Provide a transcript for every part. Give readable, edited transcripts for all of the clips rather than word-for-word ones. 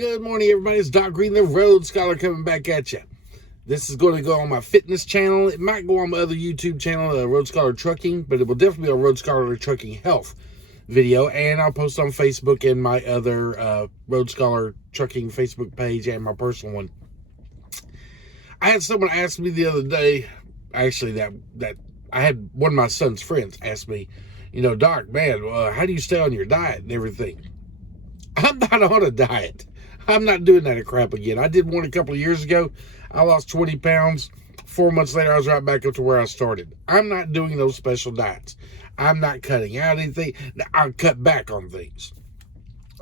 Good morning, everybody. It's Doc Green, the Road Scholar, coming back at you. This is going to go on my fitness channel. It might go on my other YouTube channel, Road Scholar Trucking, but it will definitely be on Road Scholar Trucking Health video, and I'll post on Facebook and my other Road Scholar Trucking Facebook page and my personal one. I had someone ask me the other day, actually, that I had one of my son's friends ask me, Doc, man, how do you stay on your diet and everything? I'm not on a diet. I'm not doing that crap again. I did one a couple of years ago. I lost 20 pounds. 4 months later, I was right back up to where I started. I'm not doing those special diets. I'm not cutting out anything. I'll cut back on things.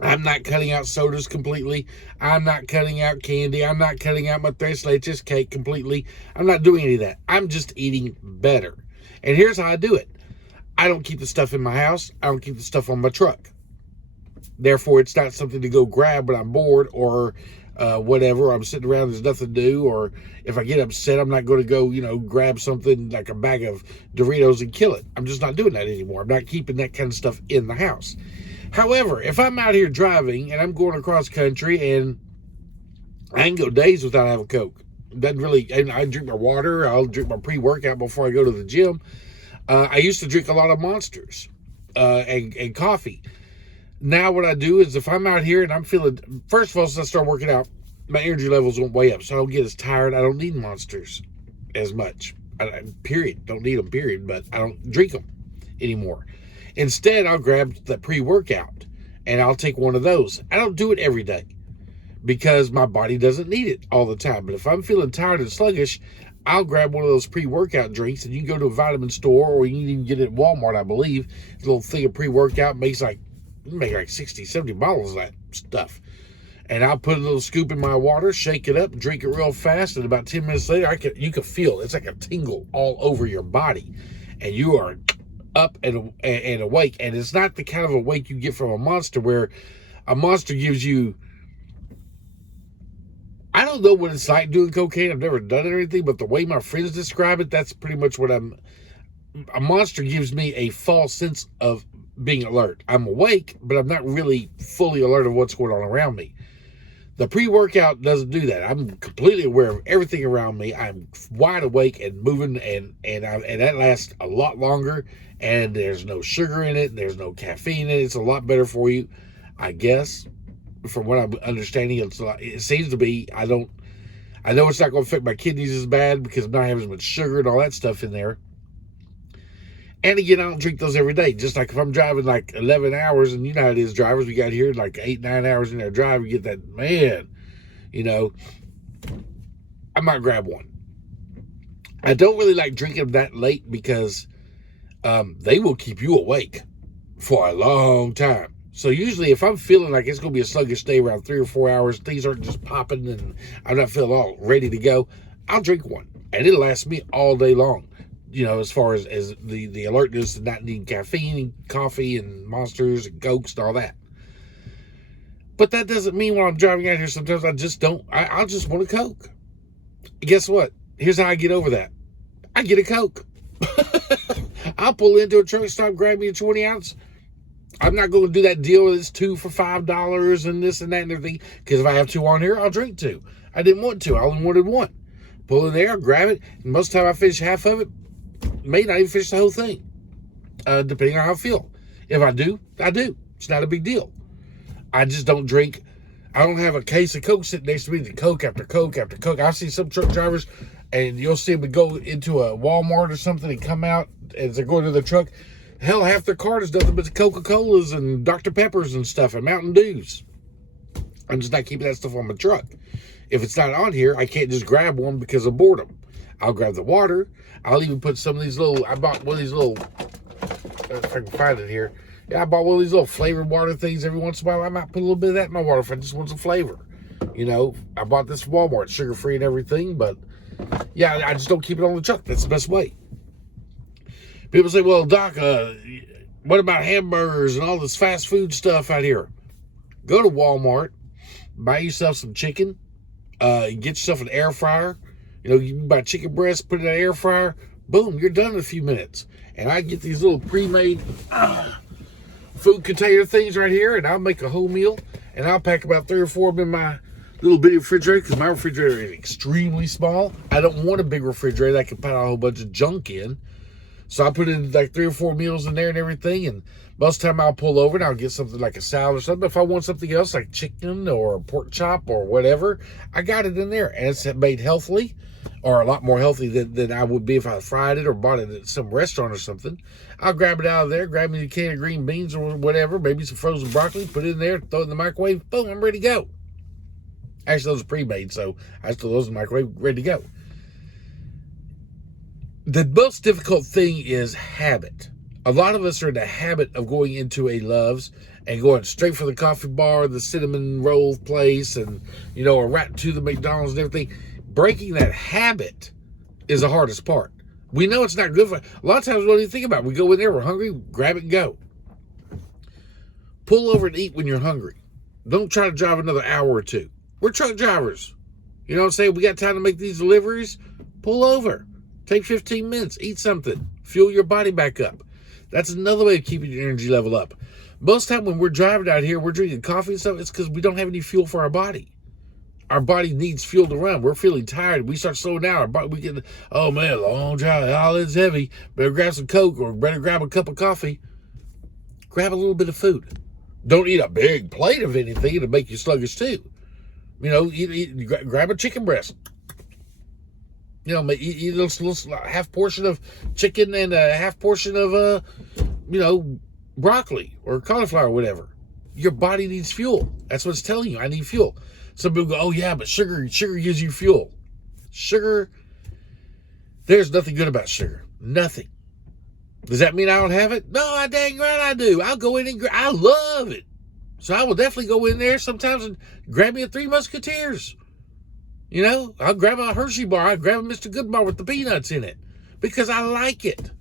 I'm not cutting out sodas completely. I'm not cutting out candy. I'm not cutting out my tres leches cake completely. I'm not doing any of that. I'm just eating better. And here's how I do it. I don't keep the stuff in my house. I don't keep the stuff on my truck. Therefore, it's not something to go grab when I'm bored or whatever. I'm sitting around, there's nothing to do. Or if I get upset, I'm not going to go, grab something like a bag of Doritos and kill it. I'm just not doing that anymore. I'm not keeping that kind of stuff in the house. However, if I'm out here driving and I'm going across country and I can go days without having a Coke. Doesn't really, and I drink my water. I'll drink my pre-workout before I go to the gym. I used to drink a lot of Monsters and coffee. Now what I do is if I'm out here and I'm feeling, first of all, since I start working out, my energy levels went way up. So I don't get as tired. I don't need Monsters as much. Period. Don't need them, period. But I don't drink them anymore. Instead, I'll grab the pre-workout and I'll take one of those. I don't do it every day because my body doesn't need it all the time. But if I'm feeling tired and sluggish, I'll grab one of those pre-workout drinks, and you can go to a vitamin store or you can even get it at Walmart, I believe. A little thing of pre-workout makes like 60, 70 bottles of that stuff. And I'll put a little scoop in my water, shake it up, drink it real fast, and about 10 minutes later, you can feel it. It's like a tingle all over your body. And you are up and awake. And it's not the kind of awake you get from a Monster, where a Monster gives you, I don't know what it's like doing cocaine. I've never done it or anything, but the way my friends describe it, that's pretty much what a Monster gives me, a false sense of being alert. I'm awake, but I'm not really fully alert of what's going on around me. The pre-workout doesn't do that. I'm completely aware of everything around me. I'm wide awake and moving, and that lasts a lot longer, and there's no sugar in it, and there's no caffeine in it. It's a lot better for you, I guess. From what I'm understanding, it seems to be. I know it's not going to affect my kidneys as bad because I'm not having as much sugar and all that stuff in there. And again, I don't drink those every day. Just like if I'm driving like 11 hours, and you know how it is, drivers, we got here like 8-9 hours in their drive, you get that, man, I might grab one. I don't really like drinking them that late because they will keep you awake for a long time. So usually if I'm feeling like it's going to be a sluggish day around 3 or 4 hours, things aren't just popping and I'm not feeling all ready to go, I'll drink one. And it'll last me all day long. As far as the alertness and not needing caffeine and coffee and Monsters and Cokes and all that. But that doesn't mean when I'm driving out here, sometimes I just don't, I'll just want a Coke. Guess what? Here's how I get over that. I get a Coke. I'll pull into a truck stop, grab me a 20 ounce. I'm not going to do that deal with it's 2 for $5 and this and that and everything. Because if I have 2 on here, I'll drink 2. I didn't want 2. I only wanted 1. Pull in there, grab it. And most of the time I finish half of it. May not even finish the whole thing, depending on how I feel. If I do, I do. It's not a big deal. I just don't drink. I don't have a case of Coke sitting next to me, the Coke after Coke after Coke. I see some truck drivers, and you'll see them go into a Walmart or something and come out as they're going to the truck. Hell, half their cart is nothing but the Coca-Colas and Dr. Peppers and stuff and Mountain Dews. I'm just not keeping that stuff on my truck. If it's not on here, I can't just grab one because of boredom. I'll grab the water. I'll even put some of these I bought one of these little, if I can find it here. Yeah, I bought one of these little flavored water things every once in a while. I might put a little bit of that in my water if I just want some flavor. I bought this from Walmart, sugar-free and everything, but yeah, I just don't keep it on the truck. That's the best way. People say, well, Doc, what about hamburgers and all this fast food stuff out here? Go to Walmart, buy yourself some chicken, get yourself an air fryer. You can buy chicken breast, put it in an air fryer, boom, you're done in a few minutes. And I get these little pre-made food container things right here, and I'll make a whole meal. and I'll pack about 3 or 4 of them in my little bitty refrigerator, because my refrigerator is extremely small. I don't want a big refrigerator that can put a whole bunch of junk in. So I put in like 3 or 4 meals in there and everything, and most of the time I'll pull over and I'll get something like a salad or something. If I want something else like chicken or pork chop or whatever, I got it in there, and it's made healthily, or a lot more healthy than I would be if I fried it or bought it at some restaurant or something. I'll grab it out of there, grab me a can of green beans or whatever, maybe some frozen broccoli, put it in there, throw it in the microwave, boom, I'm ready to go. Actually, those are pre-made, so I just throw those in the microwave, ready to go. The most difficult thing is habit. A lot of us are in the habit of going into a Love's and going straight for the coffee bar, the cinnamon roll place, and, or right to the McDonald's and everything. Breaking that habit is the hardest part. We know it's not good for. A lot of times, what do you think about it? We go in there, we're hungry, grab it and go. Pull over and eat when you're hungry. Don't try to drive another hour or two. We're truck drivers. You know what I'm saying? We got time to make these deliveries. Pull over. Take 15 minutes. Eat something. Fuel your body back up. That's another way of keeping your energy level up. Most of the time when we're driving out here, we're drinking coffee and stuff, it's because we don't have any fuel for our body. Our body needs fuel to run. We're feeling tired. We start slowing down. Our body, we get, oh man, long drive. Oh, it's heavy. Better grab some Coke or better grab a cup of coffee. Grab a little bit of food. Don't eat a big plate of anything. It'll make you sluggish too. Grab a chicken breast. Eat a little half portion of chicken and a half portion of, broccoli or cauliflower or whatever. Your body needs fuel. That's what it's telling you. I need fuel. Some people go, oh yeah, but sugar gives you fuel. Sugar, there's nothing good about sugar. Nothing. Does that mean I don't have it? No, I dang right I do. I'll go in and I love it. So I will definitely go in there sometimes and grab me a 3 Musketeers. I'll grab a Hershey bar. I'll grab a Mr. Good bar with the peanuts in it because I like it.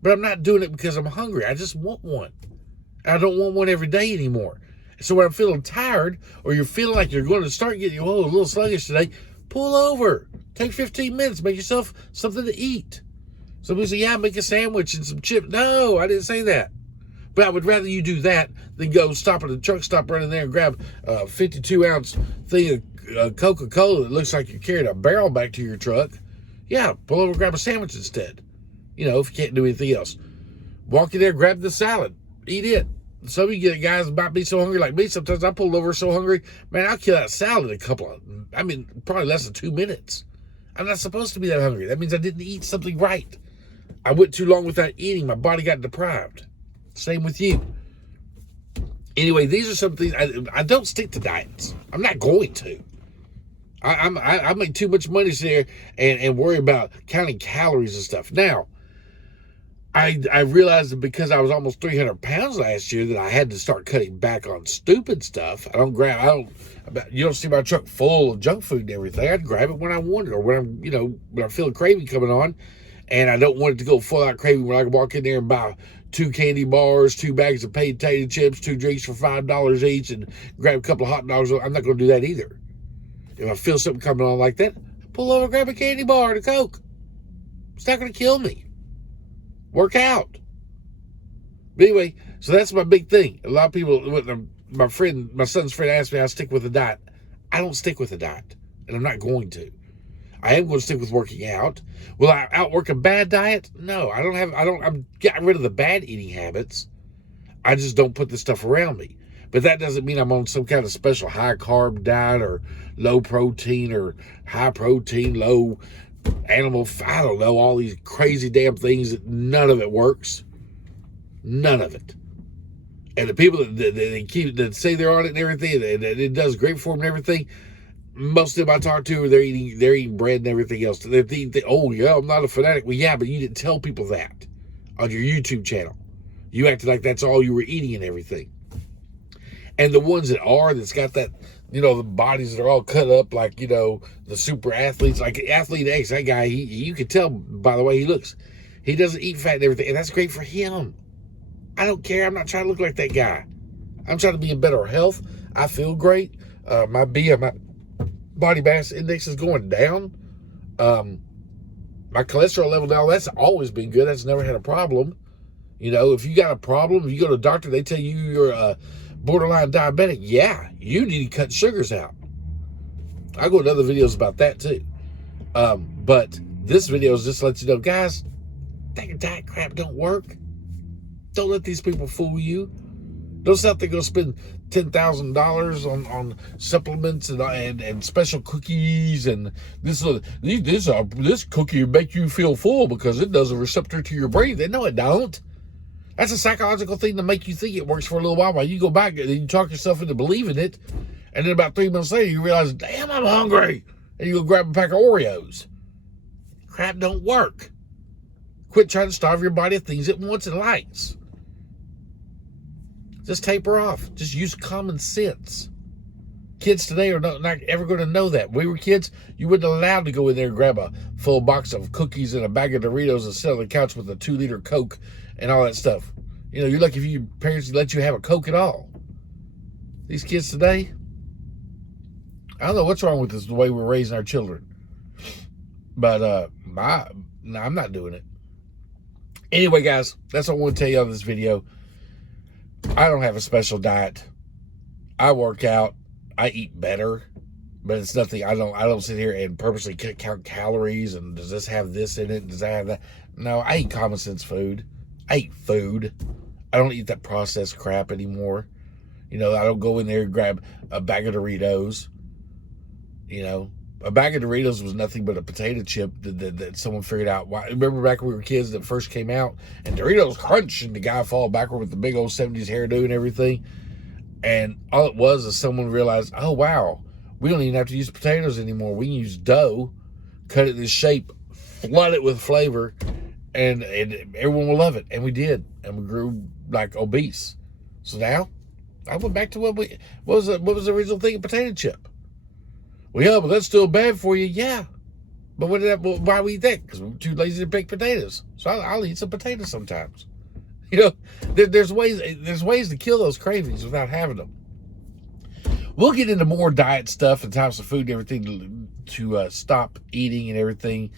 But I'm not doing it because I'm hungry. I just want one. I don't want one every day anymore. So when I'm feeling tired or you're feeling like you're going to start getting a little sluggish today, pull over. Take 15 minutes. Make yourself something to eat. Somebody say, yeah, make a sandwich and some chips. No, I didn't say that. But I would rather you do that than go stop at the truck stop right in there and grab a 52-ounce thing of Coca-Cola that looks like you're carrying a barrel back to your truck. Yeah, pull over and grab a sandwich instead. If you can't do anything else. Walk in there, grab the salad. Eat it. Some of you guys might be so hungry like me. Sometimes I pull over so hungry, man, I'll kill that salad in probably less than 2 minutes. I'm not supposed to be that hungry. That means I didn't eat something right. I went too long without eating. My body got deprived. Same with you. Anyway, these are some things. I don't stick to diets. I'm not going to. I make too much money there and worry about counting calories and stuff. Now, I realized that because I was almost 300 pounds last year that I had to start cutting back on stupid stuff. You don't see my truck full of junk food and everything. I'd grab it when I want it or when I feel a craving coming on, and I don't want it to go full out craving when I can walk in there and buy 2 candy bars, 2 bags of potato chips, 2 drinks for $5 each, and grab a couple of hot dogs. I'm not going to do that either. If I feel something coming on like that, pull over, grab a candy bar and a Coke. It's not going to kill me. Work out. But anyway, so that's my big thing. A lot of people, my son's friend asked me how I stick with a diet. I don't stick with a diet, and I'm not going to. I am going to stick with working out. Will I outwork a bad diet? No, I'm getting rid of the bad eating habits. I just don't put the stuff around me. But that doesn't mean I'm on some kind of special high carb diet or low protein or high protein, low animal. I don't know, all these crazy damn things that none of it works. None of it. And the people that say they're on it and everything, that it does great for them and everything, most of them I talk to, they're eating bread and everything else. Oh yeah, I'm not a fanatic. Well, yeah, but you didn't tell people that on your YouTube channel. You acted like that's all you were eating and everything. And the ones that's got that, the bodies that are all cut up like, the super athletes, like Athlete X, that guy, you can tell by the way he looks. He doesn't eat fat and everything, and that's great for him. I don't care. I'm not trying to look like that guy. I'm trying to be in better health. I feel great. My body mass index is going down. My cholesterol level now, that's always been good. That's never had a problem. If you got a problem, if you go to a doctor, they tell you your borderline diabetic, yeah, you need to cut sugars out. I'll go into other videos about that too. But this video is just to let you know, guys, that diet crap don't work. Don't let these people fool you. Don't sit out there go spend $10,000 on supplements and special cookies and this cookie will make you feel full because it does a receptor to your brain. No, it don't. That's a psychological thing to make you think it works for a little while you go back and you talk yourself into believing it, and then about 3 months later you realize, damn, I'm hungry, and you go grab a pack of Oreos. Crap don't work. Quit trying to starve your body of things it wants and likes. Just taper off. Just use common sense. Kids today are not ever going to know that. When we were kids, you weren't allowed to go in there and grab a full box of cookies and a bag of Doritos and sit on the couch with a 2-liter Coke and all that stuff. You know, you're lucky if your parents let you have a Coke at all. These kids today, I don't know what's wrong with this, the way we're raising our children. But no, I'm not doing it. Anyway, guys, that's what I want to tell you on this video. I don't have a special diet. I work out. I eat better, but it's nothing. I don't sit here and purposely count calories and does this have this in it? Does that have that? No, I eat common sense food. I eat food. I don't eat that processed crap anymore. You know, I don't go in there and grab a bag of Doritos. You know, a bag of Doritos was nothing but a potato chip that someone figured out. Why? Remember back when we were kids that first came out and Doritos Crunch and the guy fall backward with the big old 70s hairdo and everything? And all it was is someone realized, oh, wow, we don't even have to use potatoes anymore. We can use dough, cut it in shape, flood it with flavor, and everyone will love it. And we did. And we grew like obese. So now I went back to what was the original thing, a potato chip. Well, yeah, but that's still bad for you. Yeah. But why we eat that? Because we're too lazy to bake potatoes. So I'll eat some potatoes sometimes. You know, there's ways to kill those cravings without having them. We'll get into more diet stuff and types of food and everything to stop eating and everything.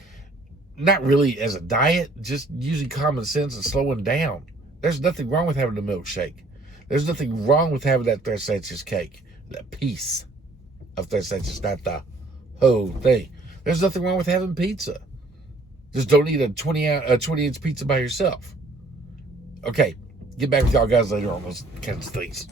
Not really as a diet, just using common sense and slowing down. There's nothing wrong with having a milkshake. There's nothing wrong with having that 3 Celsius cake. That piece of 3 Celsius, not the whole thing. There's nothing wrong with having pizza. Just don't eat a 20-inch pizza by yourself. Okay, get back with y'all guys later on those kinds of things.